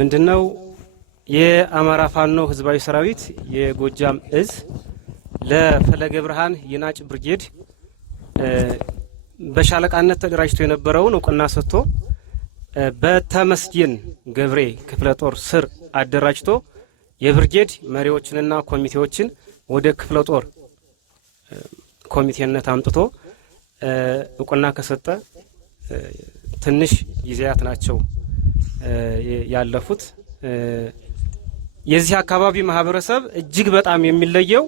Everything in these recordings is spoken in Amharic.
ምንድነው የአማራ ፋኖ ህዝባዊ ሰራዊት የጎጃም እዝ ለፈለገ ብርሃን የናጭ ብርጌድ በሻለቃነት ተደራጅቶ የነበረውን እውቅና ሰጥቶ በተመስገን ገብሬ ክፍለ ጦር ስር አደራጅቶ የብርጌድ መሪዎችንና ኮሚቴዎችን ወደ ክፍለ ጦር ኮሚቴነት አምጥቶ እውቅና ከሰጠ ትንሽ ጊዜያት ናቸው ያለፉት። የዚህ አካባቢ ማህበረሰብ እጅግ በጣም የሚለየው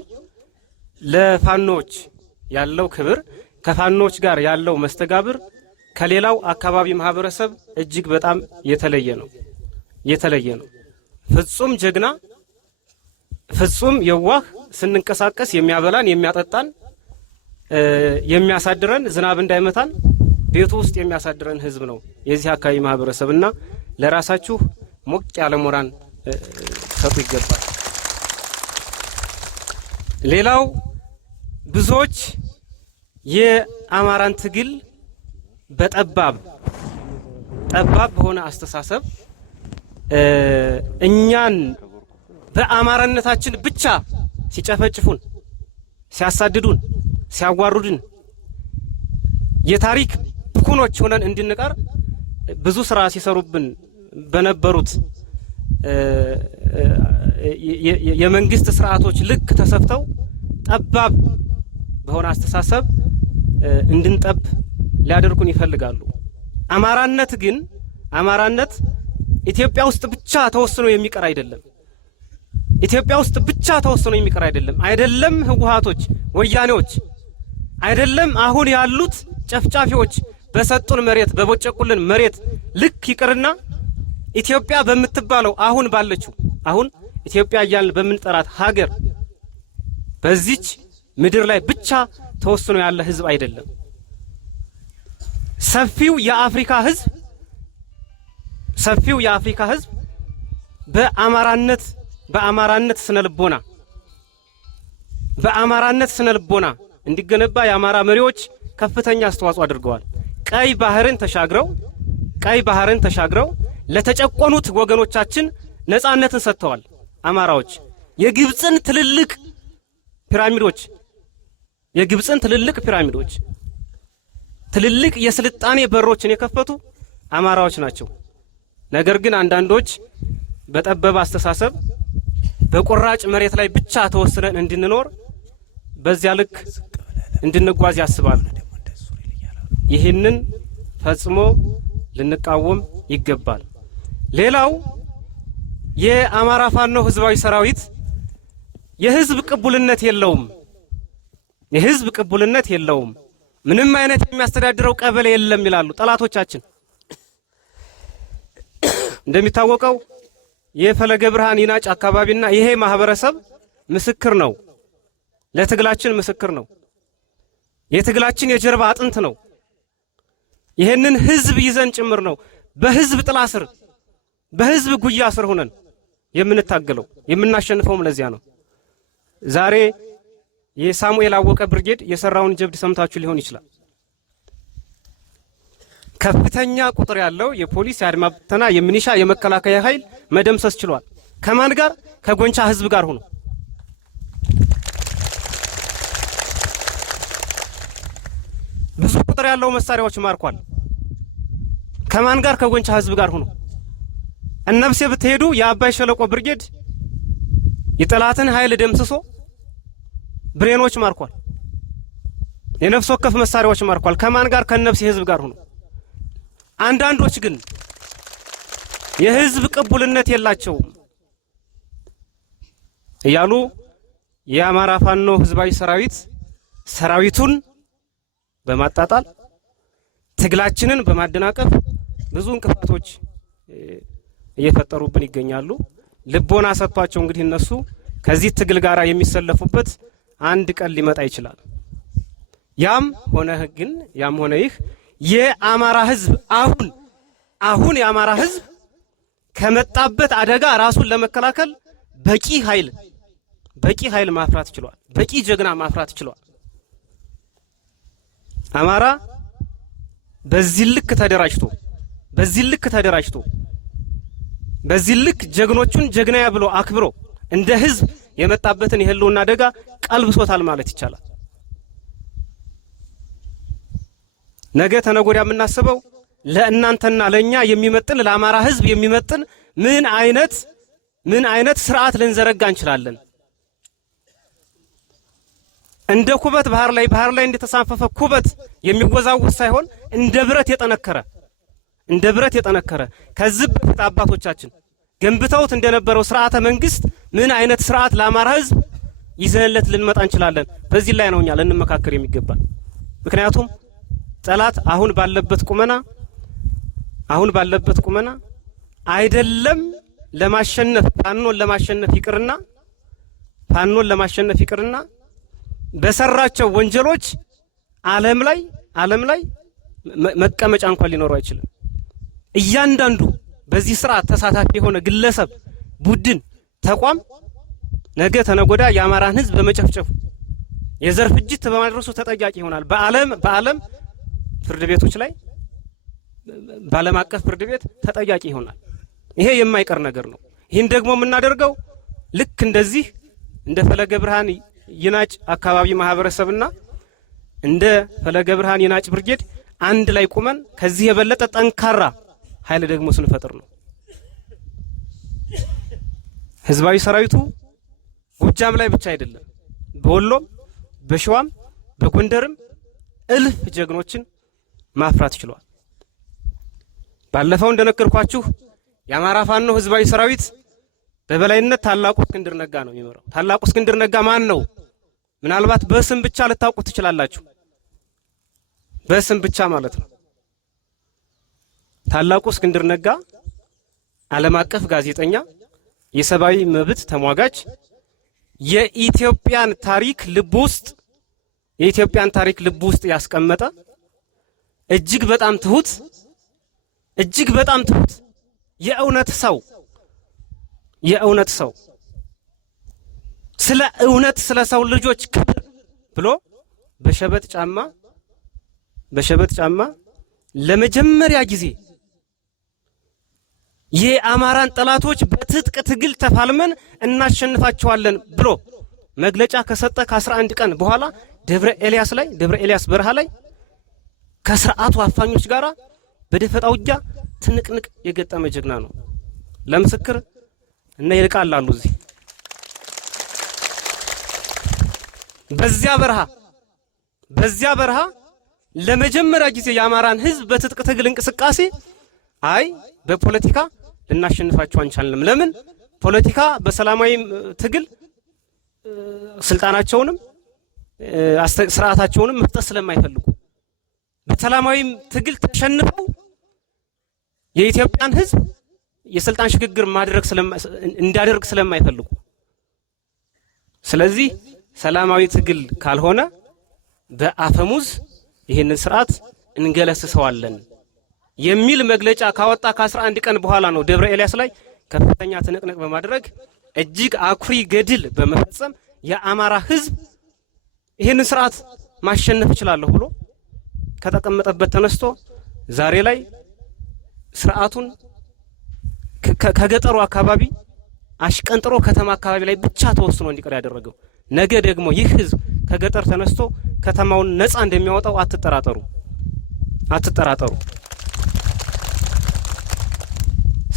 ለፋኖች ያለው ክብር፣ ከፋኖች ጋር ያለው መስተጋብር ከሌላው አካባቢ ማህበረሰብ እጅግ በጣም የተለየ ነው። ፍጹም ጀግና፣ ፍጹም የዋህ፣ ስንንቀሳቀስ የሚያበላን የሚያጠጣን፣ የሚያሳድረን፣ ዝናብ እንዳይመታን ቤቱ ውስጥ የሚያሳድረን ህዝብ ነው የዚህ አካባቢ ማህበረሰብና ለራሳችሁ ሞቅ ያለ ሞራን ሰጡ ይገባል። ሌላው ብዙዎች የአማራን ትግል በጠባብ በሆነ አስተሳሰብ እኛን በአማራነታችን ብቻ ሲጨፈጭፉን፣ ሲያሳድዱን፣ ሲያዋሩድን የታሪክ ብኩኖች ሆነን እንድንቀር ብዙ ስራ ሲሰሩብን በነበሩት የመንግስት ስርዓቶች ልክ ተሰፍተው ጠባብ በሆነ አስተሳሰብ እንድንጠብ ሊያደርጉን ይፈልጋሉ። አማራነት ኢትዮጵያ ውስጥ ብቻ ተወስኖ የሚቀር አይደለም። አይደለም ህወሓቶች፣ ወያኔዎች፣ አይደለም አሁን ያሉት ጨፍጫፊዎች በሰጡን መሬት በቦጨቁልን መሬት ልክ ይቅርና ኢትዮጵያ በምትባለው አሁን ኢትዮጵያ እያልን በምንጠራት ሀገር በዚች ምድር ላይ ብቻ ተወስኖ ያለ ህዝብ አይደለም። ሰፊው የአፍሪካ ህዝብ በአማራነት ስነልቦና እንዲገነባ የአማራ መሪዎች ከፍተኛ አስተዋጽኦ አድርገዋል። ቀይ ባህርን ተሻግረው ለተጨቆኑት ወገኖቻችን ነፃነትን ሰጥተዋል። አማራዎች የግብጽን ትልልቅ ፒራሚዶች ትልልቅ የስልጣኔ በሮችን የከፈቱ አማራዎች ናቸው። ነገር ግን አንዳንዶች በጠበበ አስተሳሰብ በቁራጭ መሬት ላይ ብቻ ተወስነን እንድንኖር በዚያ ልክ እንድንጓዝ ያስባሉ። ይህንን ፈጽሞ ልንቃወም ይገባል። ሌላው የአማራ ፋኖ ህዝባዊ ሰራዊት የህዝብ ቅቡልነት የለውም። ምንም አይነት የሚያስተዳድረው ቀበሌ የለም ይላሉ ጠላቶቻችን። እንደሚታወቀው የፈለገ ብርሃን ይናጭ አካባቢና ይሄ ማህበረሰብ ምስክር ነው፣ ለትግላችን ምስክር ነው። የትግላችን የጀርባ አጥንት ነው። ይሄንን ህዝብ ይዘን ጭምር ነው በህዝብ ጥላ ስር በህዝብ ጉያ ስር ሆነን የምንታገለው፣ የምናሸንፈውም ለዚያ ነው። ዛሬ የሳሙኤል አወቀ ብርጌድ የሰራውን ጀብድ ሰምታችሁ ሊሆን ይችላል። ከፍተኛ ቁጥር ያለው የፖሊስ፣ የአድማ ብተና፣ የሚኒሻ፣ የመከላከያ ኃይል መደምሰስ ችሏል። ከማን ጋር? ከጎንቻ ህዝብ ጋር ሆኖ። ብዙ ቁጥር ያለው መሳሪያዎች ማርኳል። ከማን ጋር? ከጎንቻ ህዝብ ጋር ሆኖ። እነብሴ ብትሄዱ የአባይ ሸለቆ ብርጌድ የጠላትን ኃይል ደምስሶ ብሬኖች ማርኳል። የነፍስ ወከፍ መሳሪያዎች ማርኳል። ከማን ጋር? ከነብሴ ህዝብ ጋር ሆኖ። አንዳንዶች ግን የህዝብ ቅቡልነት የላቸውም እያሉ የአማራ ፋኖ ህዝባዊ ሰራዊቱን በማጣጣል ትግላችንን በማደናቀፍ ብዙ እንቅፋቶች እየፈጠሩብን ይገኛሉ። ልቦና ሰጥቷቸው እንግዲህ እነሱ ከዚህ ትግል ጋር የሚሰለፉበት አንድ ቀን ሊመጣ ይችላል። ያም ሆነ ይህ የአማራ ህዝብ አሁን የአማራ ህዝብ ከመጣበት አደጋ ራሱን ለመከላከል በቂ ኃይል ማፍራት ችሏል። በቂ ጀግና ማፍራት ችሏል። አማራ በዚህ ልክ ተደራጅቶ በዚህ ልክ ጀግኖቹን ጀግናያ ብሎ አክብሮ እንደ ህዝብ የመጣበትን የህልውና አደጋ ቀልብሶታል ማለት ይቻላል። ነገ ተነጎዳ የምናስበው ለእናንተና ለኛ የሚመጥን ለአማራ ህዝብ የሚመጥን ምን አይነት ስርዓት ልንዘረጋ እንችላለን? እንደ ኩበት ባህር ላይ እንደተሳፈፈ ኩበት የሚወዛወዝ ሳይሆን እንደ ብረት የጠነከረ ከዚህ በፊት አባቶቻችን ገንብተውት እንደነበረው ስርዓተ መንግስት ምን አይነት ስርዓት ለአማራ ህዝብ ይዘንለት ልንመጣ እንችላለን? በዚህ ላይ ነው እኛ ልንመካከር የሚገባል። ምክንያቱም ጠላት አሁን ባለበት ቁመና አይደለም ለማሸነፍ ፋኖን ለማሸነፍ ይቅርና በሰራቸው ወንጀሎች ዓለም ላይ መቀመጫ እንኳን ሊኖረው አይችልም። እያንዳንዱ በዚህ ስርዓት ተሳታፊ የሆነ ግለሰብ፣ ቡድን፣ ተቋም ነገ ተነጎዳ የአማራን ህዝብ በመጨፍጨፉ የዘር ፍጅት በማድረሱ ተጠያቂ ይሆናል። በዓለም ፍርድ ቤቶች ላይ በዓለም አቀፍ ፍርድ ቤት ተጠያቂ ይሆናል። ይሄ የማይቀር ነገር ነው። ይህን ደግሞ የምናደርገው ልክ እንደዚህ እንደ ፈለገ ብርሃን ይናጭ አካባቢ ማህበረሰብና እንደ ፈለገ ብርሃን ይናጭ ብርጌድ አንድ ላይ ቁመን ከዚህ የበለጠ ጠንካራ ኃይል ደግሞ ስንፈጥር ነው። ህዝባዊ ሰራዊቱ ጎጃም ላይ ብቻ አይደለም፣ በወሎም በሸዋም በጎንደርም እልፍ ጀግኖችን ማፍራት ችሏል። ባለፈው እንደነገርኳችሁ የአማራ ፋኖ ህዝባዊ ሰራዊት በበላይነት ታላቁ እስክንድር ነጋ ነው የሚመራው። ታላቁ እስክንድር ነጋ ማን ነው? ምናልባት በስም ብቻ ልታውቁት ትችላላችሁ። በስም ብቻ ማለት ነው። ታላቁ እስክንድር ነጋ ዓለም አቀፍ ጋዜጠኛ፣ የሰብአዊ መብት ተሟጋች፣ የኢትዮጵያን ታሪክ ልብ ውስጥ ያስቀመጠ እጅግ በጣም ትሁት የእውነት ሰው ስለ ሰው ልጆች ክብር ብሎ በሸበጥ ጫማ ለመጀመሪያ ጊዜ የአማራን ጠላቶች በትጥቅ ትግል ተፋልመን እናሸንፋቸዋለን ብሎ መግለጫ ከሰጠ ከ11 ቀን በኋላ ደብረ ኤልያስ በረሃ ላይ ከስርዓቱ አፋኞች ጋር በደፈጣ ውጊያ ትንቅንቅ የገጠመ ጀግና ነው። ለምስክር እና ይልቃል አሉ እዚህ በዚያ በረሃ ለመጀመሪያ ጊዜ የአማራን ህዝብ በትጥቅ ትግል እንቅስቃሴ በፖለቲካ ልናሸንፋቸው አንቻልንም። ለምን? ፖለቲካ በሰላማዊ ትግል ስልጣናቸውንም ስርዓታቸውንም መፍጠር ስለማይፈልጉ በሰላማዊ ትግል ተሸንፈው የኢትዮጵያን ህዝብ የስልጣን ሽግግር እንዲያደርግ ስለማይፈልጉ፣ ስለዚህ ሰላማዊ ትግል ካልሆነ በአፈሙዝ ይህንን ስርዓት እንገለስሰዋለን የሚል መግለጫ ካወጣ ከ11 ቀን በኋላ ነው ደብረ ኤልያስ ላይ ከፍተኛ ትንቅንቅ በማድረግ እጅግ አኩሪ ገድል በመፈጸም የአማራ ህዝብ ይህንን ስርዓት ማሸነፍ ይችላል ብሎ ከተቀመጠበት ተነስቶ ዛሬ ላይ ስርዓቱን ከገጠሩ አካባቢ አሽቀንጥሮ ከተማ አካባቢ ላይ ብቻ ተወስኖ እንዲቀር ያደረገው። ነገ ደግሞ ይህ ህዝብ ከገጠር ተነስቶ ከተማውን ነፃ እንደሚያወጣው አትጠራጠሩ።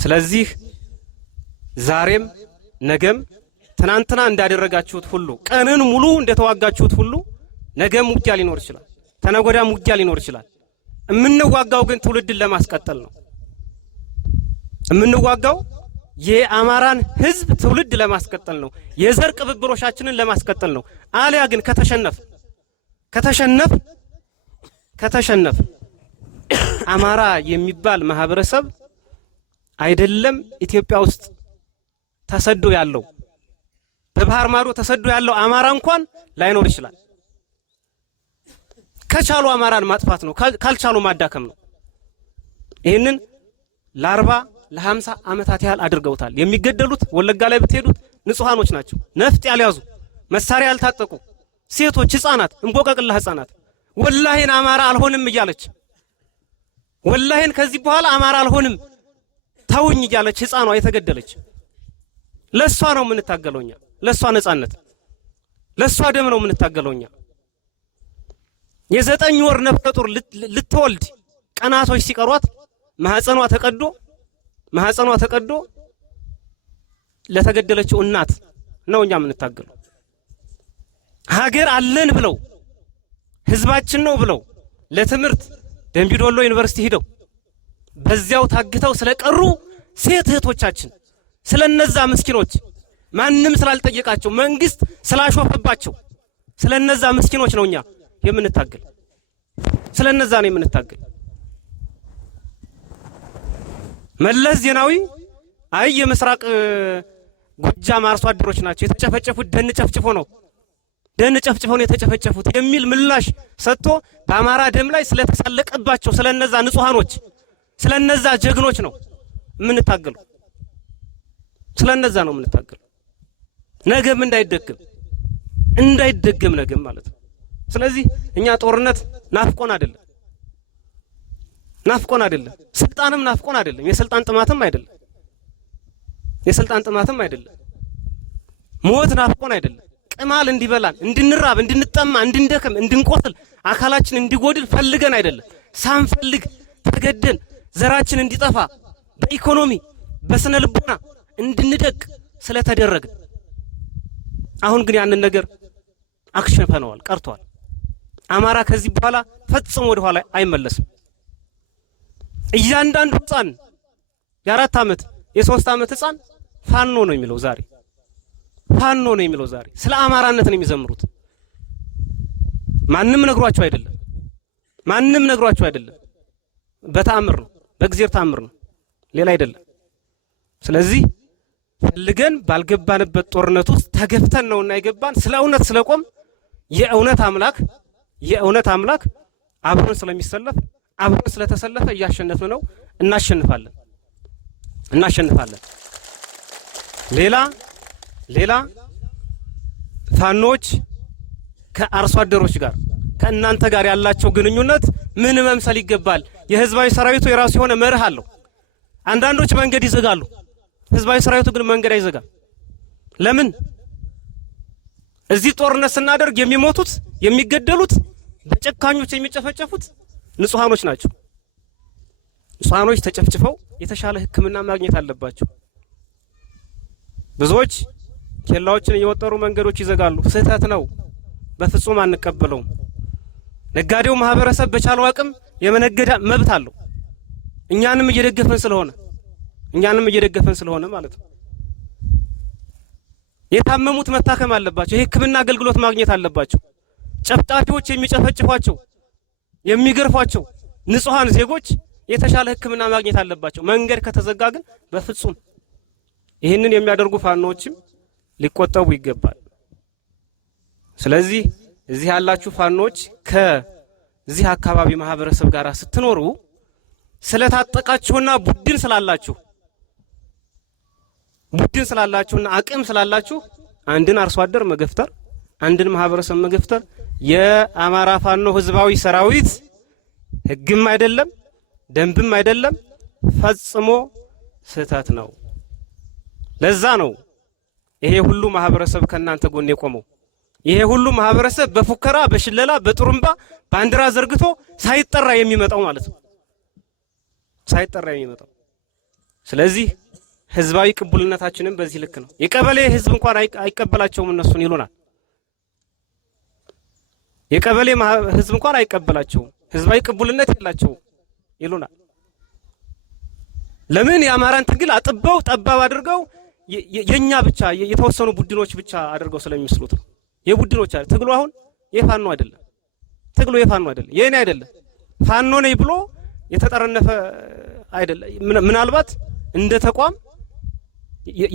ስለዚህ ዛሬም ነገም ትናንትና እንዳደረጋችሁት ሁሉ ቀንን ሙሉ እንደተዋጋችሁት ሁሉ ነገም ውጊያ ሊኖር ይችላል፣ ተነጎዳም ውጊያ ሊኖር ይችላል። የምንዋጋው ግን ትውልድን ለማስቀጠል ነው። የምንዋጋው የአማራን ህዝብ ትውልድ ለማስቀጠል ነው። የዘር ቅብብሎሻችንን ለማስቀጠል ነው። አሊያ ግን ከተሸነፍ አማራ የሚባል ማህበረሰብ አይደለም ኢትዮጵያ ውስጥ ተሰዶ ያለው በባህር ማዶ ተሰዶ ያለው አማራ እንኳን ላይኖር ይችላል። ከቻሉ አማራን ማጥፋት ነው፣ ካልቻሉ ማዳከም ነው። ይህንን ለ40 ለ50 ዓመታት ያህል አድርገውታል። የሚገደሉት ወለጋ ላይ ብትሄዱት ንጹሃኖች ናቸው። ነፍጥ ያልያዙ መሳሪያ ያልታጠቁ ሴቶች፣ ህፃናት፣ እንቦቀቅላ ህፃናት ወላሂን አማራ አልሆንም እያለች ወላሂን ከዚህ በኋላ አማራ አልሆንም ተውኝ እያለች ሕፃኗ የተገደለች ለሷ ነው የምንታገለውኛ። ለሷ ነጻነት ለሷ ደም ነው የምንታገለውኛ። የ9 ወር ነፍሰ ጡር ልትወልድ ቀናቶች ሲቀሯት ማህፀኗ ተቀዶ ለተገደለችው እናት ነው እኛ የምንታገለው። ሀገር አለን ብለው ህዝባችን ነው ብለው ለትምህርት ደምቢዶሎ ዩኒቨርሲቲ ሄደው በዚያው ታግተው ስለቀሩ ሴት እህቶቻችን ስለነዛ ምስኪኖች ማንም ስላልጠየቃቸው መንግስት ስላሾፈባቸው ስለነዛ ምስኪኖች ነው እኛ የምንታገል። ስለነዛ ነው የምንታገል። መለስ ዜናዊ አይ የምስራቅ ጎጃም አርሶ አደሮች ናቸው የተጨፈጨፉት፣ ደን ጨፍጭፎ ነው የተጨፈጨፉት የሚል ምላሽ ሰጥቶ በአማራ ደም ላይ ስለተሳለቀባቸው ስለነዛ ንጹሃኖች ስለነዛ ጀግኖች ነው የምንታገለው። ስለነዛ ነው የምንታገለው። ነገም እንዳይደገም ነገም ማለት ነው። ስለዚህ እኛ ጦርነት ናፍቆን አይደለም፣ ስልጣንም ናፍቆን አይደለም፣ የስልጣን ጥማትም አይደለም፣ ሞት ናፍቆን አይደለም። ቅማል እንዲበላን እንድንራብ እንድንጠማ እንድንደክም እንድንቆስል አካላችን እንዲጎድል ፈልገን አይደለም፣ ሳንፈልግ ተገደን ዘራችን እንዲጠፋ በኢኮኖሚ በስነ ልቦና እንድንደቅ ስለተደረገ አሁን ግን ያንን ነገር አክሽፈነዋል፣ ቀርቷል። አማራ ከዚህ በኋላ ፈጽሞ ወደ ኋላ አይመለስም። እያንዳንዱ ህፃን የ4 ዓመት የ3 ዓመት ህፃን ፋኖ ነው የሚለው ዛሬ ስለ አማራነት ነው የሚዘምሩት። ማንም ነግሯቸው አይደለም፣ በተአምር ነው፣ በእግዚአብሔር ተአምር ነው፣ ሌላ አይደለም። ስለዚህ ፈልገን ባልገባንበት ጦርነት ውስጥ ተገፍተን ነውና የገባን ስለ እውነት ስለቆም የእውነት አምላክ አብሮን ስለሚሰለፍ አብሮን ስለተሰለፈ እያሸነፍን ነው። እናሸንፋለን። ሌላ ፋኖች ከአርሶ አደሮች ጋር ከእናንተ ጋር ያላቸው ግንኙነት ምን መምሰል ይገባል? የህዝባዊ ሰራዊቱ የራሱ የሆነ መርህ አለው። አንዳንዶች መንገድ ይዘጋሉ፣ ህዝባዊ ሰራዊቱ ግን መንገድ አይዘጋም። ለምን? እዚህ ጦርነት ስናደርግ የሚሞቱት የሚገደሉት በጨካኞች የሚጨፈጨፉት ንጹሃኖች ናቸው። ንጹሃኖች ተጨፍጭፈው የተሻለ ሕክምና ማግኘት አለባቸው። ብዙዎች ኬላዎችን እየወጠሩ መንገዶች ይዘጋሉ። ስህተት ነው፣ በፍጹም አንቀበለውም። ነጋዴው ማህበረሰብ በቻለው አቅም የመነገድ መብት አለው። እኛንም እየደገፈን ስለሆነ ማለት ነው። የታመሙት መታከም አለባቸው፣ የሕክምና አገልግሎት ማግኘት አለባቸው። ጨፍጫፊዎች የሚጨፈጭፏቸው የሚገርፏቸው ንጹሃን ዜጎች የተሻለ ሕክምና ማግኘት አለባቸው። መንገድ ከተዘጋ ግን በፍጹም ይህንን የሚያደርጉ ፋኖዎችም ሊቆጠቡ ይገባል። ስለዚህ እዚህ ያላችሁ ፋኖዎች ከዚህ አካባቢ ማህበረሰብ ጋር ስትኖሩ ስለታጠቃችሁና ቡድን ስላላችሁና አቅም ስላላችሁ አንድን አርሶ አደር መገፍተር፣ አንድን ማህበረሰብ መገፍተር የአማራ ፋኖ ህዝባዊ ሰራዊት ህግም አይደለም ደንብም አይደለም፣ ፈጽሞ ስህተት ነው። ለዛ ነው ይሄ ሁሉ ማህበረሰብ ከናንተ ጎን የቆመው። ይሄ ሁሉ ማህበረሰብ በፉከራ በሽለላ በጥሩምባ ባንዲራ ዘርግቶ ሳይጠራ የሚመጣው ማለት ነው፣ ሳይጠራ የሚመጣው። ስለዚህ ህዝባዊ ቅቡልነታችንን በዚህ ልክ ነው። የቀበሌ ህዝብ እንኳን አይቀበላቸውም እነሱን ይሉናል። የቀበሌ ህዝብ እንኳን አይቀበላቸውም፣ ህዝባዊ ቅቡልነት የላቸውም ይሉናል። ለምን? የአማራን ትግል አጥበው ጠባብ አድርገው የኛ ብቻ የተወሰኑ ቡድኖች ብቻ አድርገው ስለሚመስሉት ነው። የቡድኖች አይደል ትግሉ። አሁን የፋኖ አይደለም ትግሉ፣ የፋኖ አይደለም፣ የኔ አይደለም። ፋኖ ነኝ ብሎ የተጠረነፈ አይደለም። ምናልባት እንደ ተቋም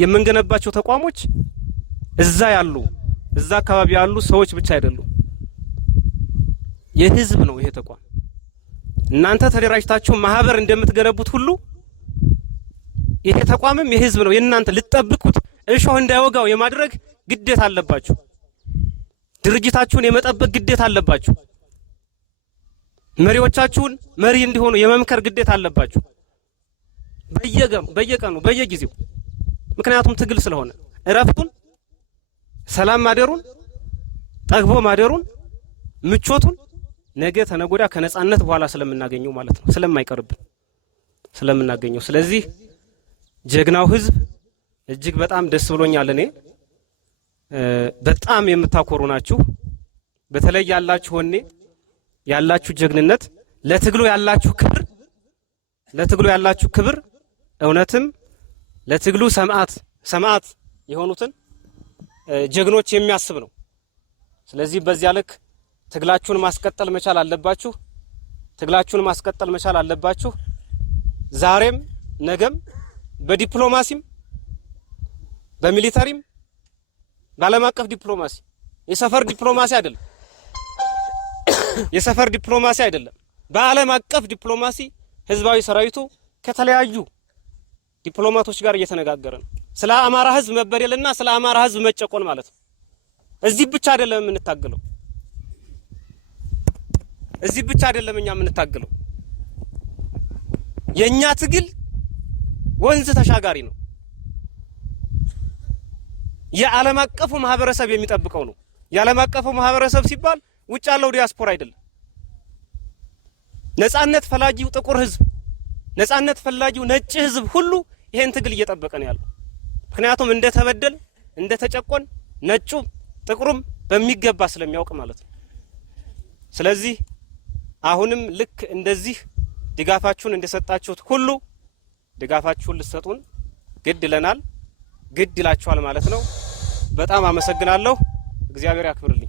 የምንገነባቸው ተቋሞች እዛ አካባቢ ያሉ ሰዎች ብቻ አይደሉም፣ የህዝብ ነው ይሄ ተቋም። እናንተ ተደራጅታችሁ ማህበር እንደምትገነቡት ሁሉ ይሄ ተቋምም የህዝብ ነው። የእናንተ ልትጠብቁት እሾህ እንዳይወጋው የማድረግ ግዴታ አለባችሁ። ድርጅታችሁን የመጠበቅ ግዴታ አለባችሁ። መሪዎቻችሁን መሪ እንዲሆኑ የመምከር ግዴታ አለባችሁ። በየቀኑ በየጊዜው። ምክንያቱም ትግል ስለሆነ እረፍቱን፣ ሰላም ማደሩን፣ ጠግቦ ማደሩን፣ ምቾቱን ነገ ተነጎዳ ከነጻነት በኋላ ስለምናገኘው ማለት ነው፣ ስለማይቀርብን ስለምናገኘው። ስለዚህ ጀግናው ህዝብ እጅግ በጣም ደስ ብሎኛል። እኔ በጣም የምታኮሩ ናችሁ። በተለይ ያላችሁ ወኔ፣ ያላችሁ ጀግንነት፣ ለትግሉ ያላችሁ ክብር እውነትም ለትግሉ ሰማዕት የሆኑትን ጀግኖች የሚያስብ ነው። ስለዚህ በዚያ ልክ ትግላችሁን ማስቀጠል መቻል አለባችሁ። ዛሬም ነገም በዲፕሎማሲም በሚሊተሪም በዓለም አቀፍ ዲፕሎማሲ የሰፈር ዲፕሎማሲ አይደለም፣ በዓለም አቀፍ ዲፕሎማሲ ህዝባዊ ሰራዊቱ ከተለያዩ ዲፕሎማቶች ጋር እየተነጋገረ ነው። ስለ አማራ ህዝብ መበደልና ስለ አማራ ህዝብ መጨቆን ማለት ነው። እዚህ ብቻ አይደለም እኛ የምንታገለው። የኛ ትግል ወንዝ ተሻጋሪ ነው። የዓለም አቀፉ ማህበረሰብ የሚጠብቀው ነው። የዓለም አቀፉ ማህበረሰብ ሲባል ውጭ ያለው ዲያስፖራ አይደለም። ነጻነት ፈላጊው ጥቁር ህዝብ፣ ነጻነት ፈላጊው ነጭ ህዝብ ሁሉ ይሄን ትግል እየጠበቀ ነው ያለው። ምክንያቱም እንደተበደል እንደተጨቆን ነጩ ጥቁሩም በሚገባ ስለሚያውቅ ማለት ነው። ስለዚህ አሁንም ልክ እንደዚህ ድጋፋችሁን እንደሰጣችሁት ሁሉ ድጋፋችሁን ልትሰጡን ግድ ይላችኋል ማለት ነው። በጣም አመሰግናለሁ። እግዚአብሔር ያክብርልን።